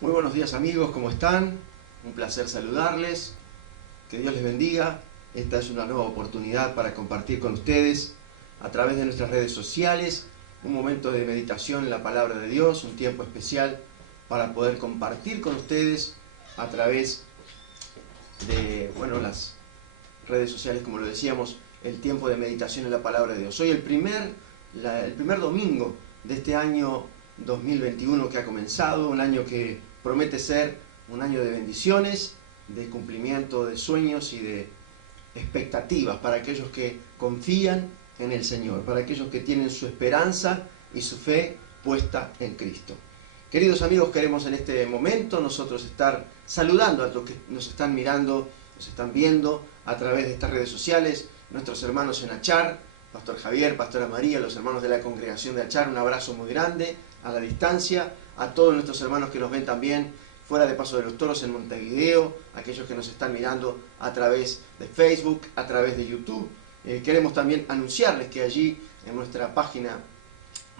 Muy buenos días amigos, ¿cómo están? Un placer saludarles, que Dios les bendiga. Esta es una nueva oportunidad para compartir con ustedes a través de nuestras redes sociales un momento de meditación en la palabra de Dios, un tiempo especial para poder compartir con ustedes a través de las redes sociales, como lo decíamos, el tiempo de meditación en la palabra de Dios. Hoy el primer domingo de este año 2021 que ha comenzado, un año que promete ser un año de bendiciones, de cumplimiento de sueños y de expectativas para aquellos que confían en el Señor, para aquellos que tienen su esperanza y su fe puesta en Cristo. Queridos amigos, queremos en este momento nosotros estar saludando a los que nos están mirando, nos están viendo a través de estas redes sociales, nuestros hermanos en Achar, Pastor Javier, Pastora María, los hermanos de la congregación de Achar, un abrazo muy grande a la distancia, a todos nuestros hermanos que nos ven también fuera de Paso de los Toros en Montevideo, aquellos que nos están mirando a través de Facebook, a través de YouTube. Queremos también anunciarles que allí en nuestra página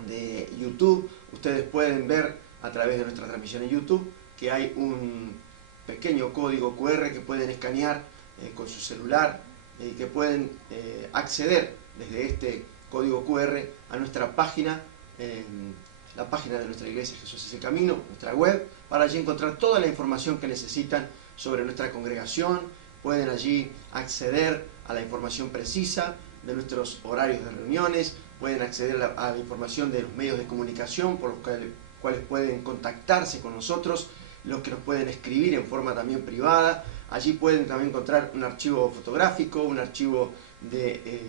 de YouTube ustedes pueden ver a través de nuestra transmisión en YouTube que hay un pequeño código QR que pueden escanear con su celular y que pueden acceder desde este código QR a nuestra página, la página de nuestra iglesia Jesús es el Camino, nuestra web, para allí encontrar toda la información que necesitan sobre nuestra congregación. Pueden allí acceder a la información precisa de nuestros horarios de reuniones, pueden acceder a la información de los medios de comunicación por los cuales pueden contactarse con nosotros, los que nos pueden escribir en forma también privada. Allí pueden también encontrar un archivo fotográfico, un archivo de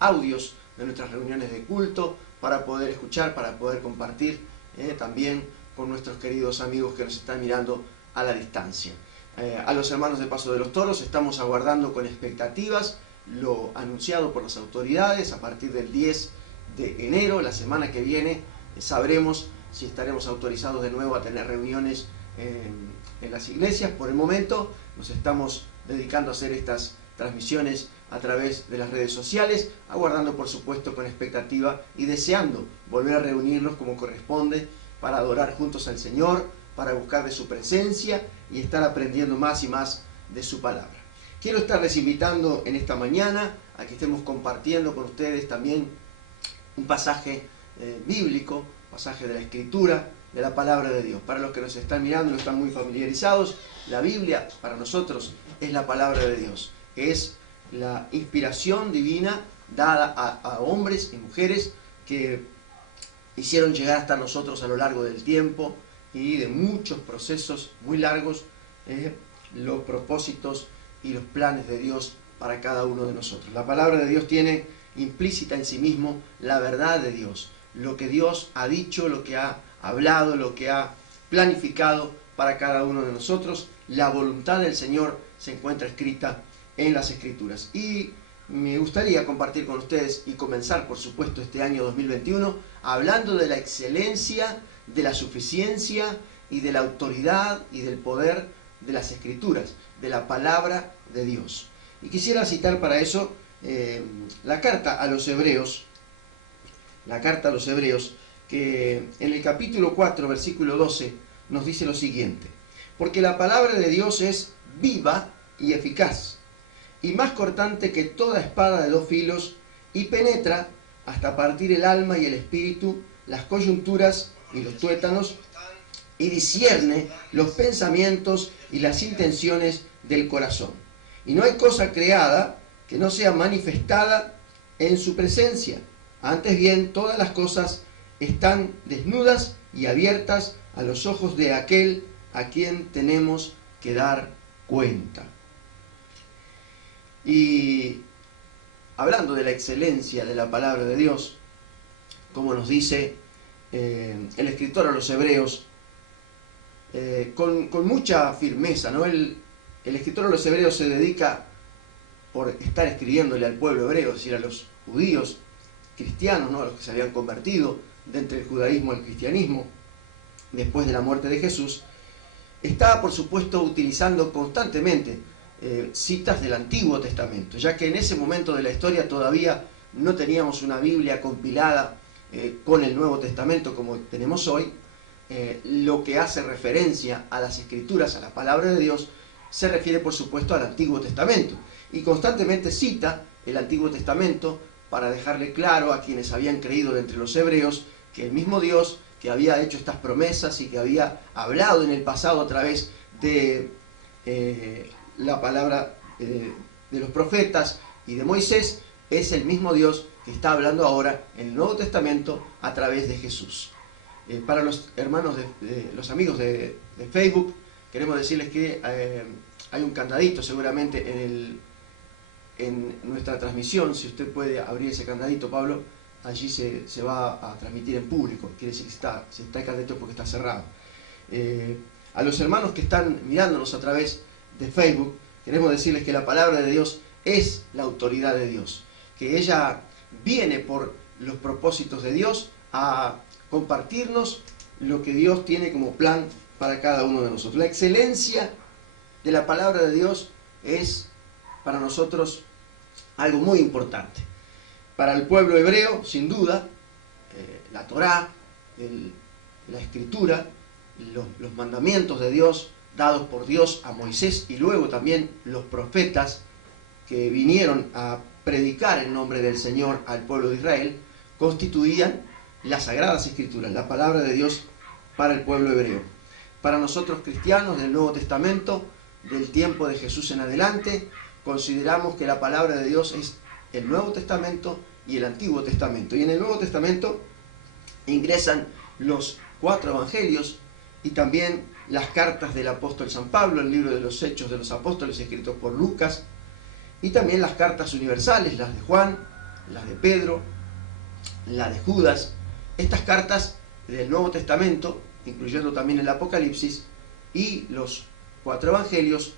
audios de nuestras reuniones de culto para poder escuchar, para poder compartir también con nuestros queridos amigos que nos están mirando a la distancia. A los hermanos de Paso de los Toros estamos aguardando con expectativas lo anunciado por las autoridades. A partir del 10 de enero, la semana que viene, sabremos si estaremos autorizados de nuevo a tener reuniones en las iglesias. Por el momento nos estamos dedicando a hacer estas transmisiones a través de las redes sociales, aguardando por supuesto con expectativa y deseando volver a reunirnos como corresponde para adorar juntos al Señor, para buscar de su presencia y estar aprendiendo más y más de su palabra. Quiero estarles invitando en esta mañana a que estemos compartiendo con ustedes también un pasaje bíblico, pasaje de la Escritura, de la palabra de Dios. Para los que nos están mirando y no están muy familiarizados, la Biblia para nosotros es la palabra de Dios, es la inspiración divina dada a hombres y mujeres que hicieron llegar hasta nosotros a lo largo del tiempo y de muchos procesos muy largos los propósitos y los planes de Dios para cada uno de nosotros. La palabra de Dios tiene implícita en sí mismo la verdad de Dios, lo que Dios ha dicho, lo que ha hablado, lo que ha planificado para cada uno de nosotros. La voluntad del Señor se encuentra escrita en las Escrituras. Y me gustaría compartir con ustedes y comenzar, por supuesto, este año 2021 hablando de la excelencia, de la suficiencia y de la autoridad y del poder de las Escrituras, de la palabra de Dios. Y quisiera citar para eso la carta a los Hebreos, que en el capítulo 4, versículo 12, nos dice lo siguiente: porque la palabra de Dios es viva y eficaz, y más cortante que toda espada de dos filos, y penetra hasta partir el alma y el espíritu, las coyunturas y los tuétanos, y discierne los pensamientos y las intenciones del corazón. Y no hay cosa creada que no sea manifestada en su presencia. Antes bien, todas las cosas están desnudas y abiertas a los ojos de aquel a quien tenemos que dar cuenta. Y hablando de la excelencia de la palabra de Dios, como nos dice el escritor a los Hebreos, con mucha firmeza, ¿no? El escritor a los Hebreos se dedica por estar escribiéndole al pueblo hebreo, es decir, a los judíos cristianos, ¿no? A los que se habían convertido de entre el judaísmo al cristianismo después de la muerte de Jesús. Está, por supuesto, utilizando constantemente citas del Antiguo Testamento, ya que en ese momento de la historia todavía no teníamos una Biblia compilada con el Nuevo Testamento como tenemos hoy, lo que hace referencia a las Escrituras, a la palabra de Dios, se refiere por supuesto al Antiguo Testamento. Y constantemente cita el Antiguo Testamento para dejarle claro a quienes habían creído de entre los hebreos que el mismo Dios que había hecho estas promesas y que había hablado en el pasado a través de la palabra de los profetas y de Moisés, es el mismo Dios que está hablando ahora en el Nuevo Testamento a través de Jesús. Para los hermanos, los amigos de Facebook, queremos decirles que hay un candadito seguramente en nuestra transmisión. Si usted puede abrir ese candadito, Pablo, allí se va a transmitir en público. Quiere decir que si está el candadito porque está cerrado. A los hermanos que están mirándonos a través de Facebook, queremos decirles que la palabra de Dios es la autoridad de Dios, que ella viene por los propósitos de Dios a compartirnos lo que Dios tiene como plan para cada uno de nosotros. La excelencia de la palabra de Dios es para nosotros algo muy importante. Para el pueblo hebreo, sin duda, la Torá, la Escritura, los mandamientos de Dios dados por Dios a Moisés y luego también los profetas que vinieron a predicar en nombre del Señor al pueblo de Israel, constituían las Sagradas Escrituras, la palabra de Dios para el pueblo hebreo. Para nosotros cristianos del Nuevo Testamento, del tiempo de Jesús en adelante, consideramos que la palabra de Dios es el Nuevo Testamento y el Antiguo Testamento. Y en el Nuevo Testamento ingresan los 4 evangelios y también las cartas del apóstol San Pablo, el libro de los Hechos de los Apóstoles escritos por Lucas, y también las cartas universales, las de Juan, las de Pedro, la de Judas. Estas cartas del Nuevo Testamento, incluyendo también el Apocalipsis y los 4 evangelios,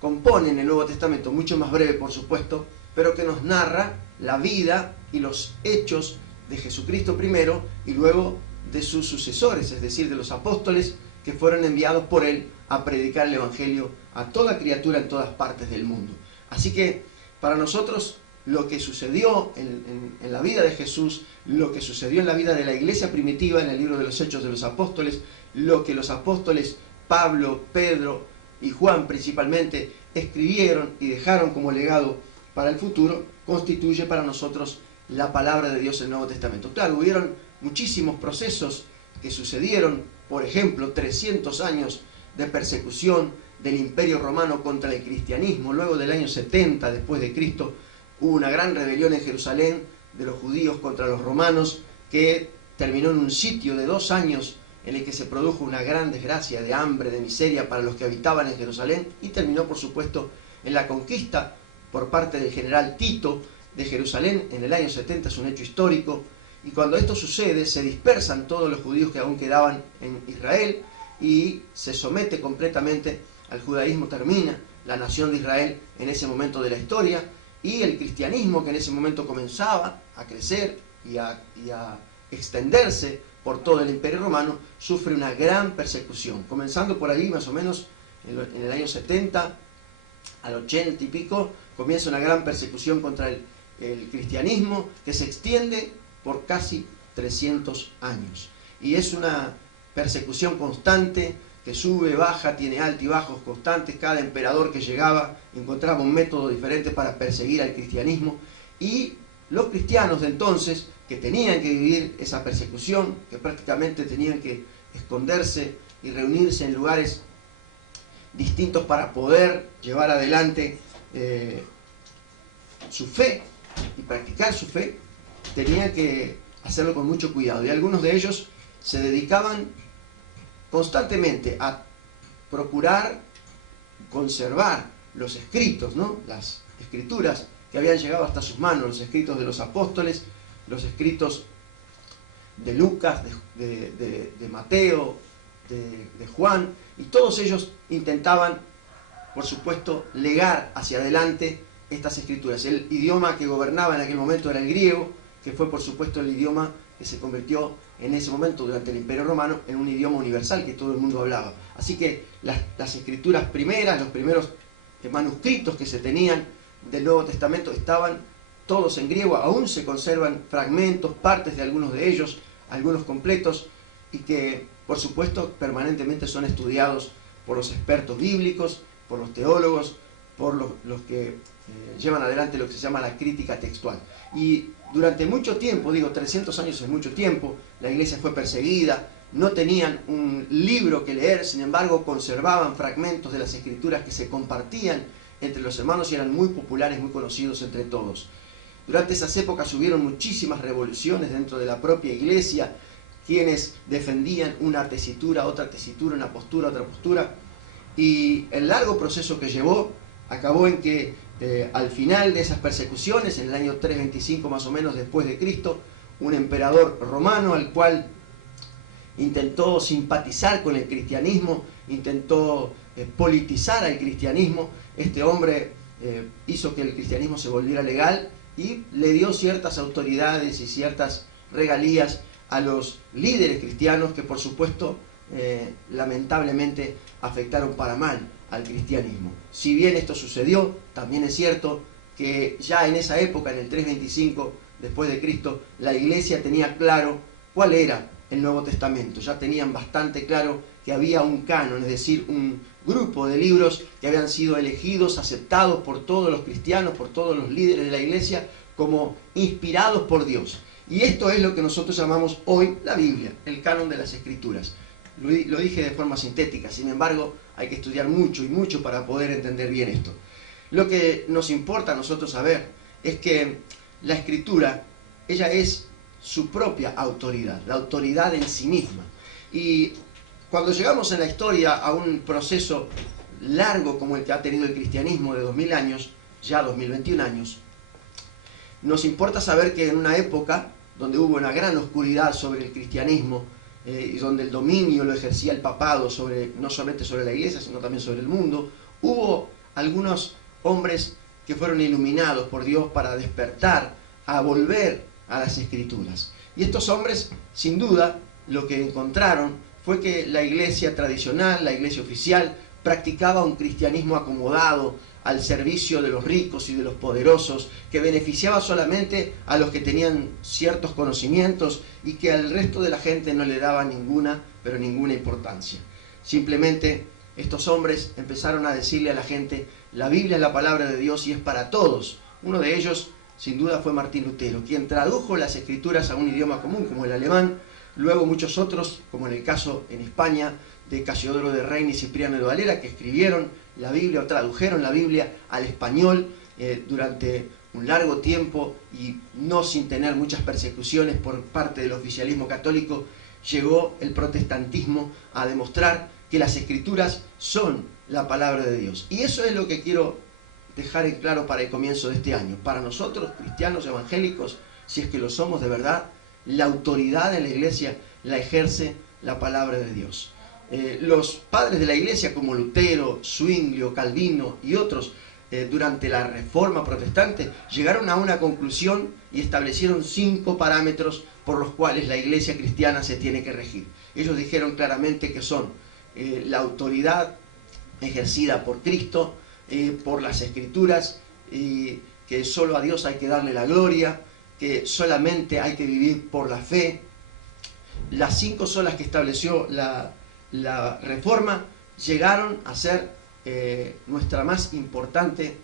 componen el Nuevo Testamento, mucho más breve por supuesto, pero que nos narra la vida y los hechos de Jesucristo primero y luego de sus sucesores, es decir, de los apóstoles que fueron enviados por él a predicar el Evangelio a toda criatura en todas partes del mundo. Así que para nosotros lo que sucedió en la vida de Jesús, lo que sucedió en la vida de la iglesia primitiva en el libro de los Hechos de los Apóstoles, lo que los apóstoles Pablo, Pedro y Juan principalmente escribieron y dejaron como legado para el futuro, constituye para nosotros la palabra de Dios en el Nuevo Testamento. Claro, hubieron muchísimos procesos que sucedieron, por ejemplo, 300 años de persecución del Imperio Romano contra el cristianismo. Luego del año 70 después de Cristo hubo una gran rebelión en Jerusalén de los judíos contra los romanos que terminó en un sitio de 2 años en el que se produjo una gran desgracia de hambre, de miseria para los que habitaban en Jerusalén, y terminó por supuesto en la conquista por parte del general Tito de Jerusalén en el año 70, es un hecho histórico. Y cuando esto sucede se dispersan todos los judíos que aún quedaban en Israel y se somete completamente al judaísmo, termina la nación de Israel en ese momento de la historia, y el cristianismo, que en ese momento comenzaba a crecer y a extenderse por todo el Imperio Romano, sufre una gran persecución, comenzando por ahí más o menos en el año 70 al 80 y pico, comienza una gran persecución contra el cristianismo que se extiende por casi 300 años. Y es una persecución constante que sube, baja, tiene altibajos constantes. Cada emperador que llegaba encontraba un método diferente para perseguir al cristianismo. Y los cristianos de entonces, que tenían que vivir esa persecución, que prácticamente tenían que esconderse y reunirse en lugares distintos para poder llevar adelante su fe y practicar su fe, tenían que hacerlo con mucho cuidado. Y algunos de ellos se dedicaban constantemente a procurar conservar los escritos, ¿no? Las escrituras que habían llegado hasta sus manos, los escritos de los apóstoles, los escritos de Lucas, de Mateo, de Juan, y todos ellos intentaban, por supuesto, legar hacia adelante estas escrituras. El idioma que gobernaba en aquel momento era el griego, que fue por supuesto el idioma que se convirtió en ese momento durante el Imperio Romano en un idioma universal que todo el mundo hablaba. Así que las escrituras primeras, los primeros manuscritos que se tenían del Nuevo Testamento estaban todos en griego. Aún se conservan fragmentos, partes de algunos de ellos, algunos completos, y que por supuesto, permanentemente son estudiados por los expertos bíblicos, por los teólogos, por los que llevan adelante lo que se llama la crítica textual. Y durante mucho tiempo, digo 300 años es mucho tiempo, la iglesia fue perseguida, no tenían un libro que leer, sin embargo conservaban fragmentos de las escrituras que se compartían entre los hermanos y eran muy populares, muy conocidos entre todos. Durante esas épocas hubieron muchísimas revoluciones dentro de la propia iglesia, quienes defendían una tesitura, otra tesitura, una postura, otra postura, y el largo proceso que llevó acabó en que al final de esas persecuciones, en el año 325 más o menos después de Cristo, un emperador romano al cual intentó simpatizar con el cristianismo, intentó politizar al cristianismo. Este hombre hizo que el cristianismo se volviera legal y le dio ciertas autoridades y ciertas regalías a los líderes cristianos que por supuesto lamentablemente afectaron para mal al cristianismo. Si bien esto sucedió, también es cierto que ya en esa época, en el 325 después de Cristo, la iglesia tenía claro cuál era el Nuevo Testamento. Ya tenían bastante claro que había un canon, es decir, un grupo de libros que habían sido elegidos, aceptados por todos los cristianos, por todos los líderes de la iglesia, como inspirados por Dios. Y esto es lo que nosotros llamamos hoy la Biblia, el canon de las Escrituras. Lo dije de forma sintética, sin embargo, hay que estudiar mucho y mucho para poder entender bien esto. Lo que nos importa a nosotros saber es que la Escritura, ella es su propia autoridad, la autoridad en sí misma. Y cuando llegamos en la historia a un proceso largo como el que ha tenido el cristianismo de 2000 años, ya 2021 años, nos importa saber que en una época donde hubo una gran oscuridad sobre el cristianismo, y donde el dominio lo ejercía el papado no solamente sobre la iglesia, sino también sobre el mundo, hubo algunos hombres que fueron iluminados por Dios para despertar, a volver a las Escrituras. Y estos hombres, sin duda, lo que encontraron fue que la iglesia tradicional, la iglesia oficial, practicaba un cristianismo acomodado, al servicio de los ricos y de los poderosos, que beneficiaba solamente a los que tenían ciertos conocimientos y que al resto de la gente no le daba ninguna importancia. Simplemente estos hombres empezaron a decirle a la gente: la Biblia es la palabra de Dios y es para todos. Uno de ellos, sin duda, fue Martín Lutero, quien tradujo las Escrituras a un idioma común como el alemán. Luego muchos otros, como en el caso en España de Casiodoro de Reina y Cipriano de Valera, que escribieron la Biblia o tradujeron la Biblia al español durante un largo tiempo y no sin tener muchas persecuciones por parte del oficialismo católico. Llegó el protestantismo a demostrar que las Escrituras son la palabra de Dios. Y eso es lo que quiero dejar en claro para el comienzo de este año. Para nosotros, cristianos evangélicos, si es que lo somos de verdad, la autoridad en la iglesia la ejerce la palabra de Dios. Los padres de la iglesia como Lutero, Zwinglio, Calvino y otros durante la Reforma Protestante llegaron a una conclusión y establecieron 5 parámetros por los cuales la iglesia cristiana se tiene que regir. Ellos dijeron claramente que son la autoridad ejercida por Cristo, por las Escrituras, que solo a Dios hay que darle la gloria, que solamente hay que vivir por la fe. Las 5 solas que estableció la Reforma llegaron a ser nuestra más importante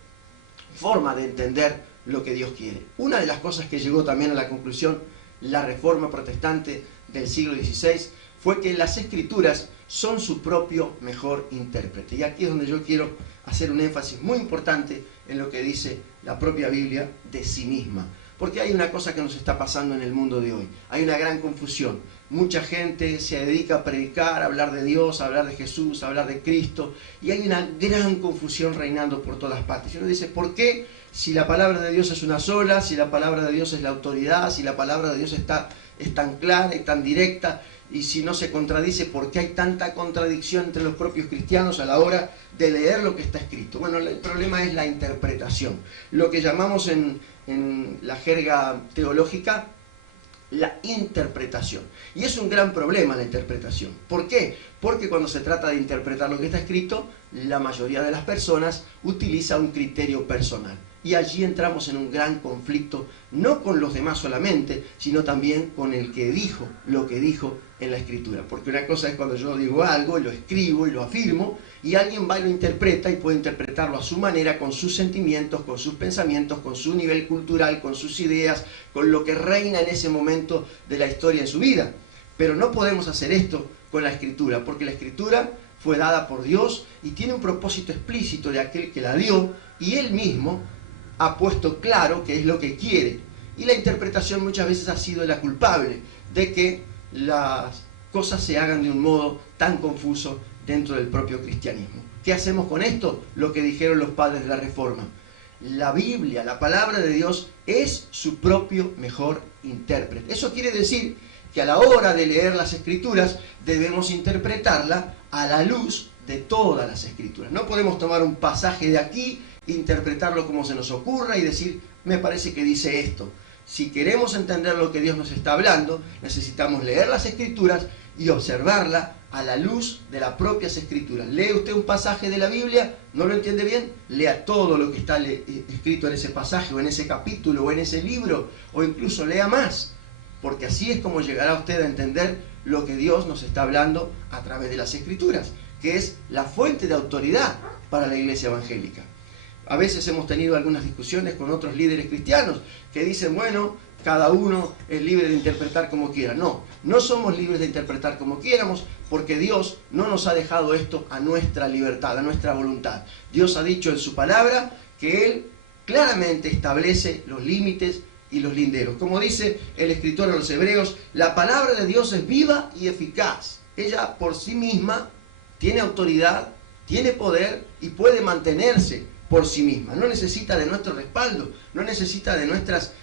forma de entender lo que Dios quiere. Una de las cosas que llegó también a la conclusión la Reforma Protestante del siglo XVI fue que las Escrituras son su propio mejor intérprete. Y aquí es donde yo quiero hacer un énfasis muy importante en lo que dice la propia Biblia de sí misma. Porque hay una cosa que nos está pasando en el mundo de hoy. Hay una gran confusión. Mucha gente se dedica a predicar, a hablar de Dios, a hablar de Jesús, a hablar de Cristo. Y hay una gran confusión reinando por todas partes. Y uno dice, ¿por qué? Si la palabra de Dios es una sola, si la palabra de Dios es la autoridad, si la palabra de Dios es tan clara y tan directa, y si no se contradice, ¿por qué hay tanta contradicción entre los propios cristianos a la hora de leer lo que está escrito? Bueno, el problema es la interpretación. Lo que llamamos en la jerga teológica la interpretación. Y es un gran problema la interpretación. ¿Por qué? Porque cuando se trata de interpretar lo que está escrito, la mayoría de las personas utiliza un criterio personal. Y allí entramos en un gran conflicto, no con los demás solamente, sino también con el que dijo lo que dijo en la Escritura. Porque una cosa es cuando yo digo algo, y lo escribo y lo afirmo, y alguien va y lo interpreta y puede interpretarlo a su manera, con sus sentimientos, con sus pensamientos, con su nivel cultural, con sus ideas, con lo que reina en ese momento de la historia en su vida. Pero no podemos hacer esto con la Escritura, porque la Escritura fue dada por Dios y tiene un propósito explícito de aquel que la dio, y Él mismo ha puesto claro qué es lo que quiere. Y la interpretación muchas veces ha sido la culpable de que las cosas se hagan de un modo tan confuso dentro del propio cristianismo. ¿Qué hacemos con esto? Lo que dijeron los padres de la Reforma. La Biblia, la palabra de Dios, es su propio mejor intérprete. Eso quiere decir que a la hora de leer las Escrituras debemos interpretarla a la luz de todas las Escrituras. No podemos tomar un pasaje de aquí, interpretarlo como se nos ocurra y decir, me parece que dice esto. Si queremos entender lo que Dios nos está hablando, necesitamos leer las Escrituras y observarla a la luz de las propias Escrituras. Lee usted un pasaje de la Biblia, ¿no lo entiende bien? Lea todo lo que está escrito en ese pasaje, o en ese capítulo, o en ese libro, o incluso lea más, porque así es como llegará usted a entender lo que Dios nos está hablando a través de las Escrituras, que es la fuente de autoridad para la iglesia evangélica. A veces hemos tenido algunas discusiones con otros líderes cristianos que dicen, bueno, cada uno es libre de interpretar como quiera. No, no somos libres de interpretar como quieramos, porque Dios no nos ha dejado esto a nuestra libertad, a nuestra voluntad. Dios ha dicho en su palabra que Él claramente establece los límites y los linderos. Como dice el escritor a los Hebreos, la palabra de Dios es viva y eficaz. Ella por sí misma tiene autoridad, tiene poder y puede mantenerse por sí misma. No necesita de nuestro respaldo, no necesita de nuestras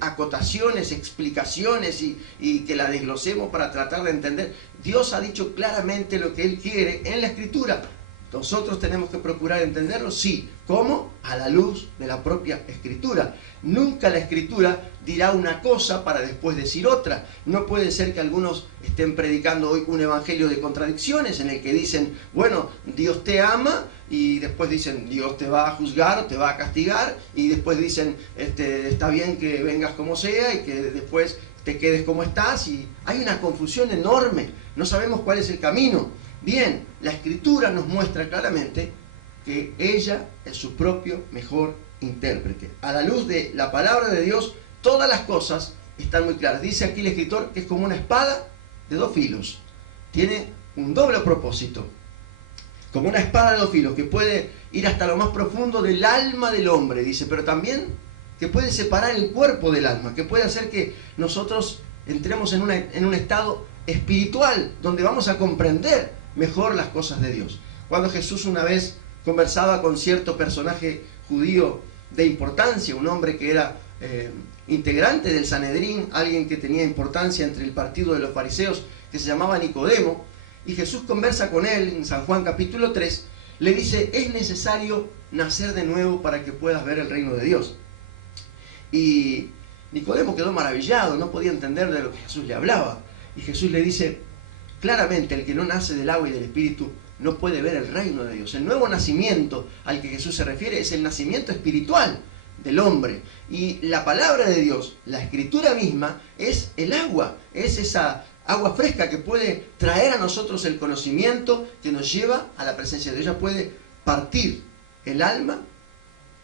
acotaciones, explicaciones y que la desglosemos para tratar de entender. Dios ha dicho claramente lo que Él quiere en la Escritura. ¿Nosotros tenemos que procurar entenderlo? Sí. ¿Cómo? A la luz de la propia Escritura. Nunca la Escritura dirá una cosa para después decir otra. No puede ser que algunos estén predicando hoy un evangelio de contradicciones en el que dicen, bueno, Dios te ama, y después dicen, Dios te va a juzgar o te va a castigar, y después dicen, está bien que vengas como sea y que después te quedes como estás, y hay una confusión enorme. No sabemos cuál es el camino. Bien, la Escritura nos muestra claramente que ella es su propio mejor intérprete. A la luz de la palabra de Dios, todas las cosas están muy claras. Dice aquí el escritor que es como una espada de dos filos. Tiene un doble propósito. Como una espada de dos filos que puede ir hasta lo más profundo del alma del hombre, dice, pero también que puede separar el cuerpo del alma, que puede hacer que nosotros entremos en un estado espiritual, donde vamos a comprender mejor las cosas de Dios. Cuando Jesús una vez conversaba con cierto personaje judío de importancia, un hombre que era integrante del Sanedrín, alguien que tenía importancia entre el partido de los fariseos, que se llamaba Nicodemo, y Jesús conversa con él en San Juan capítulo 3, le dice, es necesario nacer de nuevo para que puedas ver el reino de Dios. Y Nicodemo quedó maravillado, no podía entender de lo que Jesús le hablaba, y Jesús le dice, claramente el que no nace del agua y del Espíritu no puede ver el reino de Dios. El nuevo nacimiento al que Jesús se refiere es el nacimiento espiritual del hombre. Y la palabra de Dios, la Escritura misma, es el agua, es esa agua fresca que puede traer a nosotros el conocimiento que nos lleva a la presencia de Dios. Ella puede partir el alma,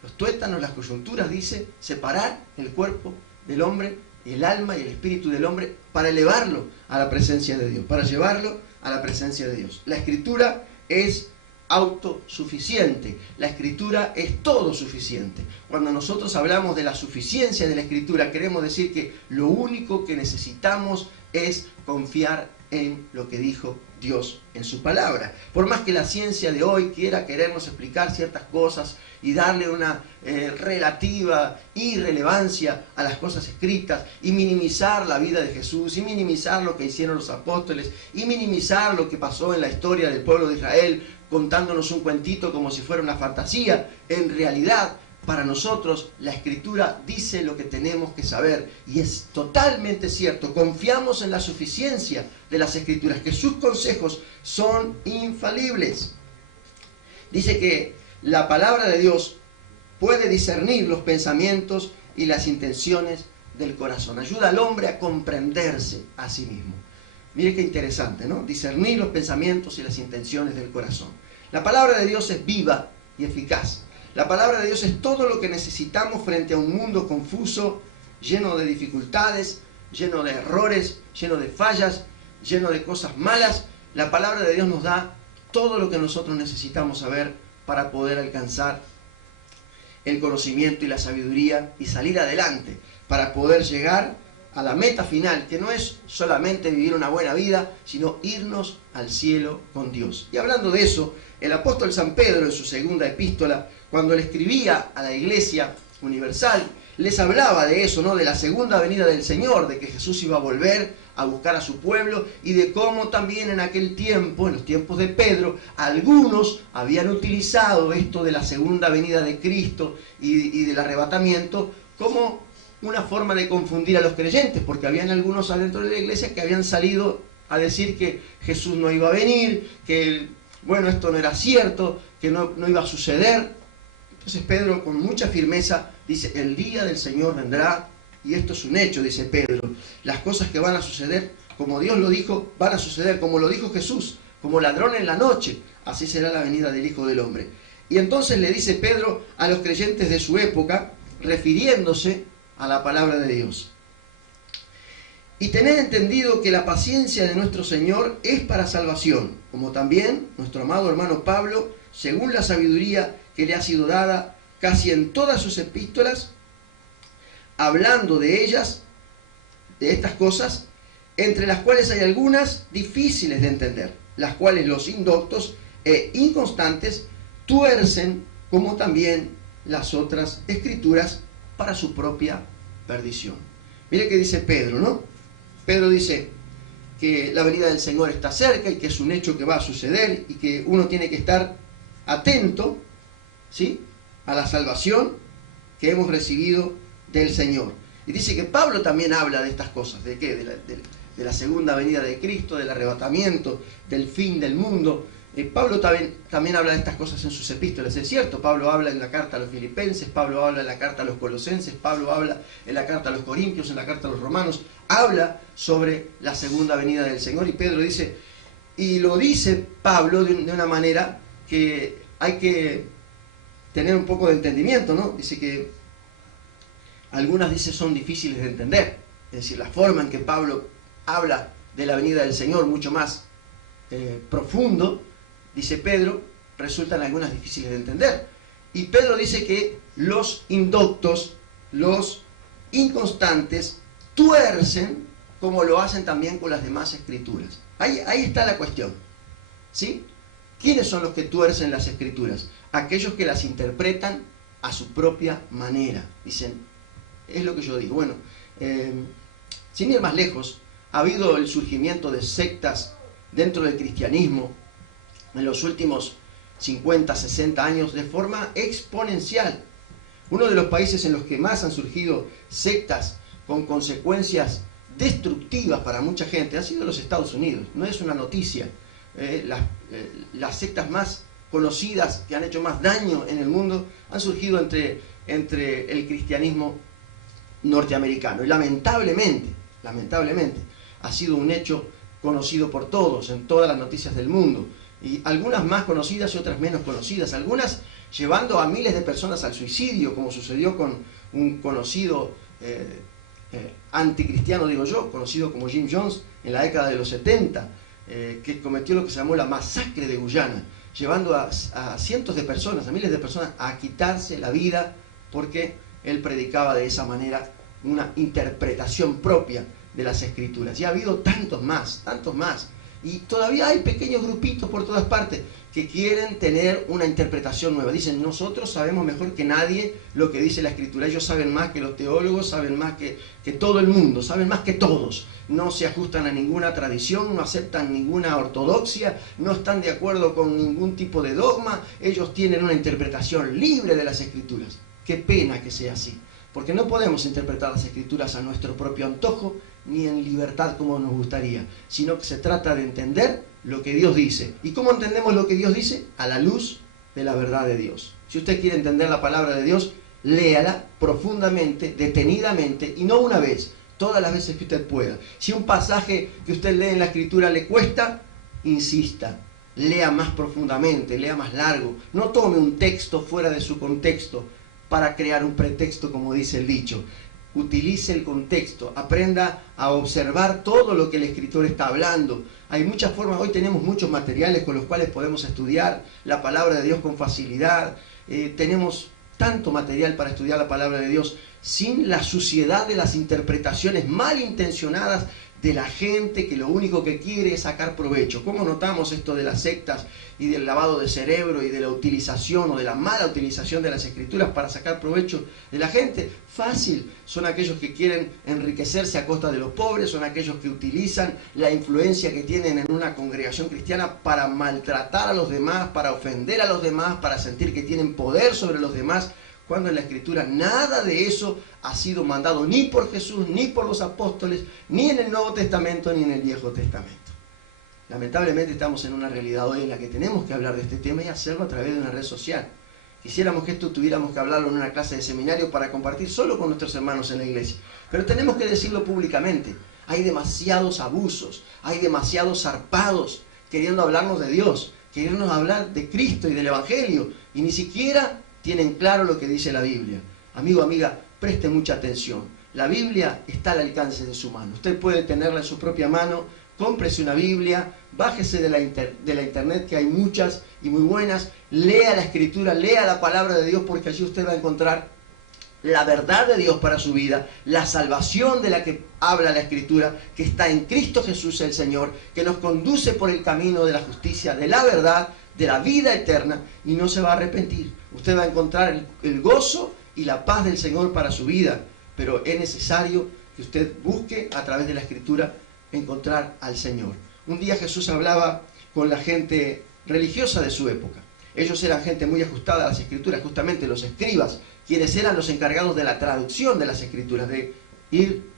los tuétanos, las coyunturas, dice, separar el cuerpo del hombre, el alma y el espíritu del hombre, para elevarlo a la presencia de Dios, para llevarlo a la presencia de Dios. La Escritura es autosuficiente, la Escritura es todo suficiente. Cuando nosotros hablamos de la suficiencia de la Escritura, queremos decir que lo único que necesitamos es confiar en lo que dijo Dios en su palabra. Por más que la ciencia de hoy quiera querernos explicar ciertas cosas y darle una relativa irrelevancia a las cosas escritas, y minimizar la vida de Jesús, y minimizar lo que hicieron los apóstoles, y minimizar lo que pasó en la historia del pueblo de Israel, contándonos un cuentito como si fuera una fantasía, en realidad, para nosotros, la Escritura dice lo que tenemos que saber, y es totalmente cierto. Confiamos en la suficiencia de las Escrituras, que sus consejos son infalibles. Dice que la palabra de Dios puede discernir los pensamientos y las intenciones del corazón. Ayuda al hombre a comprenderse a sí mismo. Mire qué interesante, ¿no? Discernir los pensamientos y las intenciones del corazón. La palabra de Dios es viva y eficaz. La palabra de Dios es todo lo que necesitamos frente a un mundo confuso, lleno de dificultades, lleno de errores, lleno de fallas, lleno de cosas malas. La palabra de Dios nos da todo lo que nosotros necesitamos saber para poder alcanzar el conocimiento y la sabiduría y salir adelante, para poder llegar a la meta final, que no es solamente vivir una buena vida, sino irnos al cielo con Dios. Y hablando de eso, el apóstol San Pedro en su segunda epístola, cuando le escribía a la iglesia universal, les hablaba de eso, ¿no? De la segunda venida del Señor, de que Jesús iba a volver a buscar a su pueblo y de cómo también en aquel tiempo, en los tiempos de Pedro, algunos habían utilizado esto de la segunda venida de Cristo y del arrebatamiento como una forma de confundir a los creyentes, porque habían algunos adentro de la iglesia que habían salido a decir que Jesús no iba a venir, que bueno, esto no era cierto, que no iba a suceder. Entonces Pedro con mucha firmeza dice, el día del Señor vendrá, y esto es un hecho, dice Pedro. Las cosas que van a suceder, como Dios lo dijo, van a suceder, como lo dijo Jesús, como ladrón en la noche, así será la venida del Hijo del Hombre. Y entonces le dice Pedro a los creyentes de su época, refiriéndose a la palabra de Dios. Y tener entendido que la paciencia de nuestro Señor es para salvación, como también nuestro amado hermano Pablo, según la sabiduría que le ha sido dada casi en todas sus epístolas, hablando de ellas, de estas cosas, entre las cuales hay algunas difíciles de entender, las cuales los indoctos e inconstantes tuercen, como también las otras escrituras, para su propia perdición. Mire qué dice Pedro, ¿no? Pedro dice que la venida del Señor está cerca y que es un hecho que va a suceder y que uno tiene que estar atento, ¿sí?, a la salvación que hemos recibido del Señor. Y dice que Pablo también habla de estas cosas. ¿De qué? De la segunda venida de Cristo, del arrebatamiento, del fin del mundo. Pablo también habla de estas cosas en sus epístolas. Es cierto, Pablo habla en la carta a los Filipenses, Pablo habla en la carta a los Colosenses, Pablo habla en la carta a los Corintios, en la carta a los Romanos. Habla sobre la segunda venida del Señor. Y Pedro dice, y lo dice Pablo de una manera que hay que tener un poco de entendimiento, ¿no? Dice que algunas dice son difíciles de entender, es decir, la forma en que Pablo habla de la venida del Señor mucho más profundo, dice Pedro, resultan algunas difíciles de entender. Y Pedro dice que los indoctos, los inconstantes, tuercen como lo hacen también con las demás escrituras. Ahí está la cuestión, ¿sí? ¿Quiénes son los que tuercen las escrituras? Aquellos que las interpretan a su propia manera. Dicen, es lo que yo digo. Bueno, sin ir más lejos, ha habido el surgimiento de sectas dentro del cristianismo en los últimos 50, 60 años de forma exponencial. Uno de los países en los que más han surgido sectas con consecuencias destructivas para mucha gente ha sido los Estados Unidos. No es una noticia. Las sectas más conocidas que han hecho más daño en el mundo han surgido entre el cristianismo norteamericano. Y lamentablemente, ha sido un hecho conocido por todos, en todas las noticias del mundo. Y algunas más conocidas y otras menos conocidas. Algunas llevando a miles de personas al suicidio, como sucedió con un conocido anticristiano, digo yo, conocido como Jim Jones, en la década de los 70, que cometió lo que se llamó la masacre de Guyana, llevando a cientos de personas, a miles de personas, a quitarse la vida porque él predicaba de esa manera una interpretación propia de las escrituras. Y ha habido tantos más, y todavía hay pequeños grupitos por todas partes que quieren tener una interpretación nueva. Dicen, nosotros sabemos mejor que nadie lo que dice la escritura. Ellos saben más que los teólogos, saben más que todo el mundo, saben más que todos. No se ajustan a ninguna tradición, no aceptan ninguna ortodoxia, no están de acuerdo con ningún tipo de dogma. Ellos tienen una interpretación libre de las escrituras. Qué pena que sea así, porque no podemos interpretar las escrituras a nuestro propio antojo, ni en libertad como nos gustaría, sino que se trata de entender lo que Dios dice. ¿Y cómo entendemos lo que Dios dice? A la luz de la verdad de Dios. Si usted quiere entender la palabra de Dios, léala profundamente, detenidamente, y no una vez, todas las veces que usted pueda. Si un pasaje que usted lee en la Escritura le cuesta, insista, lea más profundamente, lea más largo. No tome un texto fuera de su contexto para crear un pretexto, como dice el dicho. Utilice el contexto, aprenda a observar todo lo que el escritor está hablando. Hay muchas formas, hoy tenemos muchos materiales con los cuales podemos estudiar la palabra de Dios con facilidad. Tenemos tanto material para estudiar la palabra de Dios sin la suciedad de las interpretaciones malintencionadas de la gente que lo único que quiere es sacar provecho. ¿Cómo notamos esto de las sectas y del lavado de cerebro y de la utilización o de la mala utilización de las escrituras para sacar provecho de la gente? Fácil, son aquellos que quieren enriquecerse a costa de los pobres, son aquellos que utilizan la influencia que tienen en una congregación cristiana para maltratar a los demás, para ofender a los demás, para sentir que tienen poder sobre los demás, cuando en la Escritura nada de eso ha sido mandado ni por Jesús, ni por los apóstoles, ni en el Nuevo Testamento, ni en el Viejo Testamento. Lamentablemente estamos en una realidad hoy en la que tenemos que hablar de este tema y hacerlo a través de una red social. Quisiéramos que esto tuviéramos que hablarlo en una clase de seminario para compartir solo con nuestros hermanos en la iglesia. Pero tenemos que decirlo públicamente. Hay demasiados abusos, hay demasiados zarpados queriendo hablarnos de Dios, queriendo hablar de Cristo y del Evangelio, y ni siquiera tienen claro lo que dice la Biblia. Amigo, amiga, preste mucha atención. La Biblia está al alcance de su mano. Usted puede tenerla en su propia mano. Cómprese una Biblia, bájese de la internet, que hay muchas y muy buenas. Lea la Escritura, lea la palabra de Dios, porque allí usted va a encontrar la verdad de Dios para su vida, la salvación de la que habla la Escritura, que está en Cristo Jesús el Señor, que nos conduce por el camino de la justicia, de la verdad, de la vida eterna, y no se va a arrepentir. Usted va a encontrar el gozo y la paz del Señor para su vida, pero es necesario que usted busque a través de la Escritura encontrar al Señor. Un día Jesús hablaba con la gente religiosa de su época. Ellos eran gente muy ajustada a las Escrituras, justamente los escribas, quienes eran los encargados de la traducción de las Escrituras, de ir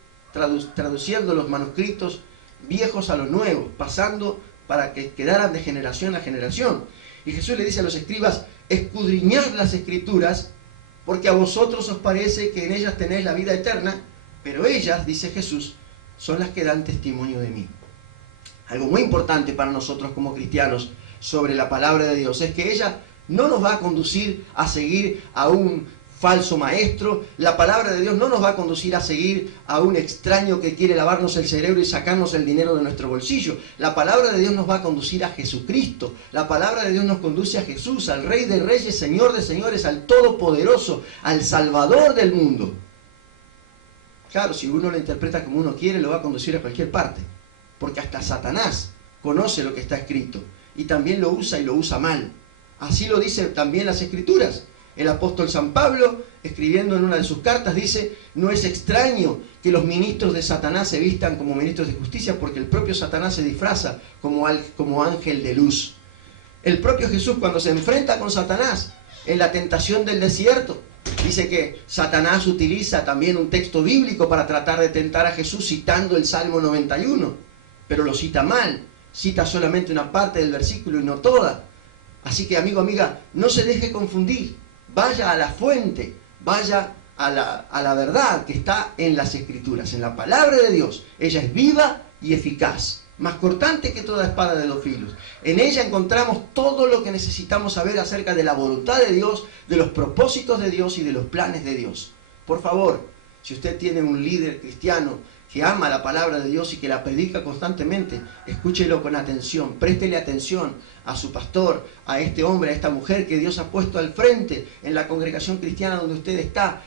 traduciendo los manuscritos viejos a los nuevos, pasando para que quedaran de generación a generación. Y Jesús le dice a los escribas: escudriñad las Escrituras, porque a vosotros os parece que en ellas tenéis la vida eterna, pero ellas, dice Jesús, son las que dan testimonio de mí. Algo muy importante para nosotros como cristianos sobre la palabra de Dios es que ella no nos va a conducir a seguir a un falso maestro. La palabra de Dios no nos va a conducir a seguir a un extraño que quiere lavarnos el cerebro y sacarnos el dinero de nuestro bolsillo. La palabra de Dios nos va a conducir a Jesucristo. La palabra de Dios nos conduce a Jesús, al Rey de Reyes, Señor de Señores, al Todopoderoso, al Salvador del mundo. Claro, si uno lo interpreta como uno quiere, lo va a conducir a cualquier parte, porque hasta Satanás conoce lo que está escrito y también lo usa, y lo usa mal. Así lo dicen también las Escrituras. El apóstol San Pablo, escribiendo en una de sus cartas, dice: no es extraño que los ministros de Satanás se vistan como ministros de justicia, porque el propio Satanás se disfraza como ángel de luz. El propio Jesús, cuando se enfrenta con Satanás en la tentación del desierto, dice que Satanás utiliza también un texto bíblico para tratar de tentar a Jesús, citando el Salmo 91, pero lo cita mal, cita solamente una parte del versículo y no toda. Así que, amigo, amiga, no se deje confundir. Vaya a la fuente, vaya a la verdad que está en las Escrituras, en la palabra de Dios. Ella es viva y eficaz, más cortante que toda espada de dos filos. En ella encontramos todo lo que necesitamos saber acerca de la voluntad de Dios, de los propósitos de Dios y de los planes de Dios. Por favor, si usted tiene un líder cristiano que ama la palabra de Dios y que la predica constantemente, escúchelo con atención, préstele atención a su pastor, a este hombre, a esta mujer que Dios ha puesto al frente en la congregación cristiana donde usted está.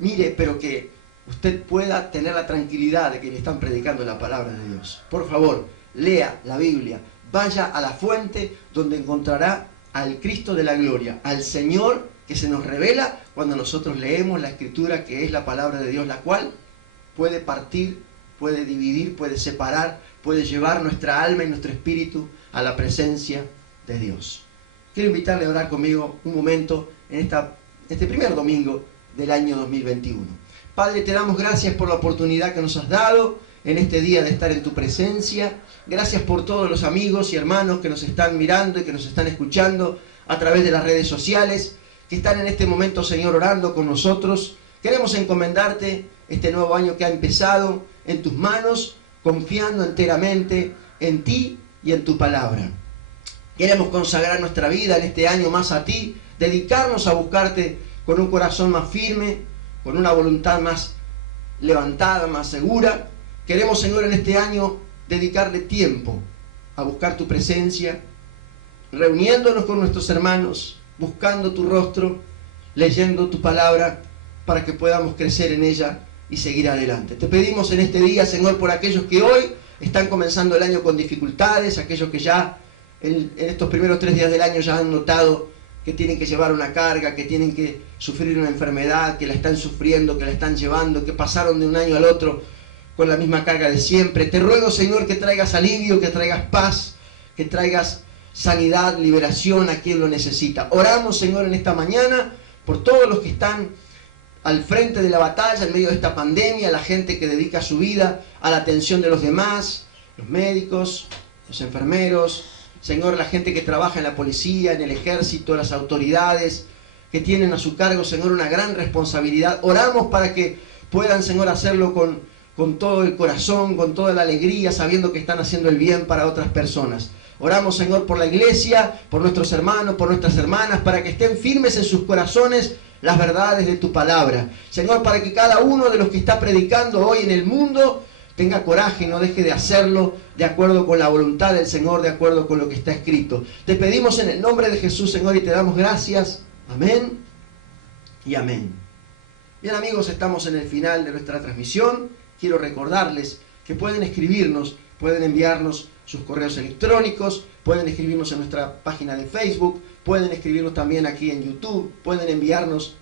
Mire, pero que usted pueda tener la tranquilidad de que le están predicando la palabra de Dios. Por favor, lea la Biblia, vaya a la fuente donde encontrará al Cristo de la gloria, al Señor que se nos revela cuando nosotros leemos la Escritura, que es la palabra de Dios, la cual puede partir, puede dividir, puede separar, puede llevar nuestra alma y nuestro espíritu a la presencia de Dios. Quiero invitarle a orar conmigo un momento en este primer domingo del año 2021. Padre, te damos gracias por la oportunidad que nos has dado en este día de estar en tu presencia. Gracias por todos los amigos y hermanos que nos están mirando y que nos están escuchando a través de las redes sociales, que están en este momento, Señor, orando con nosotros. Queremos encomendarte este nuevo año que ha empezado en tus manos, confiando enteramente en ti y en tu palabra. Queremos consagrar nuestra vida en este año más a ti, dedicarnos a buscarte con un corazón más firme, con una voluntad más levantada, más segura. Queremos, Señor, en este año dedicarle tiempo a buscar tu presencia, reuniéndonos con nuestros hermanos, buscando tu rostro, leyendo tu palabra, para que podamos crecer en ella y seguir adelante. Te pedimos en este día, Señor, por aquellos que hoy están comenzando el año con dificultades, aquellos que ya en estos primeros 3 días del año ya han notado que tienen que llevar una carga, que tienen que sufrir una enfermedad, que la están sufriendo, que la están llevando, que pasaron de un año al otro con la misma carga de siempre. Te ruego, Señor, que traigas alivio, que traigas paz, que traigas sanidad, liberación a quien lo necesita. Oramos, Señor, en esta mañana por todos los que están al frente de la batalla en medio de esta pandemia, la gente que dedica su vida a la atención de los demás, los médicos, los enfermeros, Señor, la gente que trabaja en la policía, en el ejército, las autoridades que tienen a su cargo, Señor, una gran responsabilidad. Oramos para que puedan, Señor, hacerlo con todo el corazón, con toda la alegría, sabiendo que están haciendo el bien para otras personas. Oramos, Señor, por la iglesia, por nuestros hermanos, por nuestras hermanas, para que estén firmes en sus corazones las verdades de tu palabra. Señor, para que cada uno de los que está predicando hoy en el mundo tenga coraje y no deje de hacerlo de acuerdo con la voluntad del Señor, de acuerdo con lo que está escrito. Te pedimos en el nombre de Jesús, Señor, y te damos gracias. Amén y amén. Bien, amigos, estamos en el final de nuestra transmisión. Quiero recordarles que pueden escribirnos, pueden enviarnos sus correos electrónicos, pueden escribirnos en nuestra página de Facebook, pueden escribirnos también aquí en YouTube, pueden enviarnos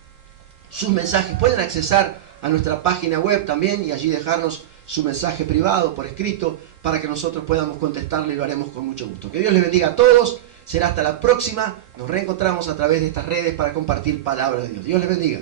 sus mensajes, pueden accesar a nuestra página web también y allí dejarnos su mensaje privado por escrito para que nosotros podamos contestarle y lo haremos con mucho gusto. Que Dios les bendiga a todos. Será hasta la próxima. Nos reencontramos a través de estas redes para compartir palabra de Dios. Dios les bendiga.